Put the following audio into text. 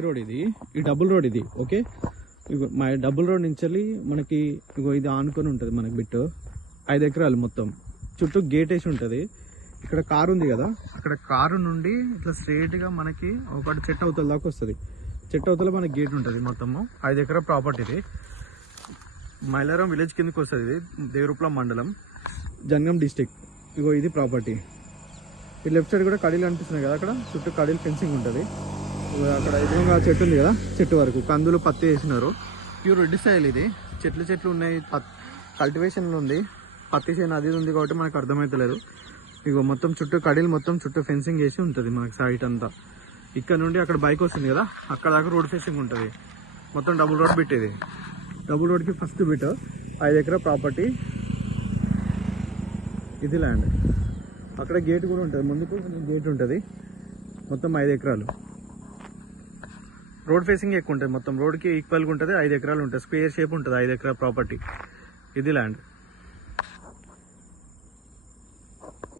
Road ఇది, ఈ double road ఇది. ఓకే, ఇగో మా డబుల్ రోడ్ నుంచి వెళ్ళి మనకి ఇగో ఇది ఆనుకొని ఉంటుంది మనకి బిట్ 5 ఎకరాలు మొత్తం. చుట్టూ గేట్ వేసి ఉంటుంది. ఇక్కడ కారు ఉంది కదా, అక్కడ కారు నుండి ఇట్లా స్ట్రైట్ గా మనకి ఒకటి చెట్టు అవతల దాకా వస్తుంది. చెట్టు అవతల మనకి గేట్ ఉంటుంది. మొత్తము 5 ఎకరాల ప్రాపర్టీ ఇది. మైలారం విలేజ్ కిందకి వస్తుంది. ఇది దేవరూపల మండలం, జనగాం డిస్టిక్. ఇగో ఇది ప్రాపర్టీ. ఈ లెఫ్ట్ సైడ్ కూడా కడీలు అనిపిస్తున్నాయి కదా, అక్కడ చుట్టూ కడీలు ఫెన్సింగ్ ఉంటుంది. అక్కడ ఎదురుగా చెట్టు ఉంది కదా, చెట్టు వరకు కందులు పత్తి వేసినారు. ప్యూర్ రెడ్డి స్టైల్ ఇది. చెట్లు ఉన్నాయి, కల్టివేషన్ ఉంది, పత్తి చేను అది ఉంది కాబట్టి మనకు అర్థమవుతలేదు. ఇగో మొత్తం చుట్టూ కడీలు, మొత్తం చుట్టూ ఫెన్సింగ్ వేసి ఉంటుంది మనకి సైట్ అంతా. ఇక్కడ నుండి అక్కడ బైక్ వస్తుంది కదా, అక్కడ దాకా రోడ్ ఫెన్సింగ్ ఉంటుంది. మొత్తం డబుల్ రోడ్ బిట్ ఇది. డబుల్ రోడ్కి ఫస్ట్ బిట్ 5 ఎకరా ప్రాపర్టీ. ఇది ల్యాండ్. అక్కడ గేట్ కూడా ఉంటుంది, ముందుకు గేట్ ఉంటుంది. మొత్తం 5 ఎకరాలు. రోడ్ ఫేసింగ్ ఎక్కువ ఉంటుంది, మొత్తం రోడ్కి ఈక్వల్గా ఉంటుంది. 5 ఎకరాలు ఉంటుంది, స్క్వేర్ షేప్ ఉంటుంది. 5 ఎకరా ప్రాపర్టీ ఇది ల్యాండ్.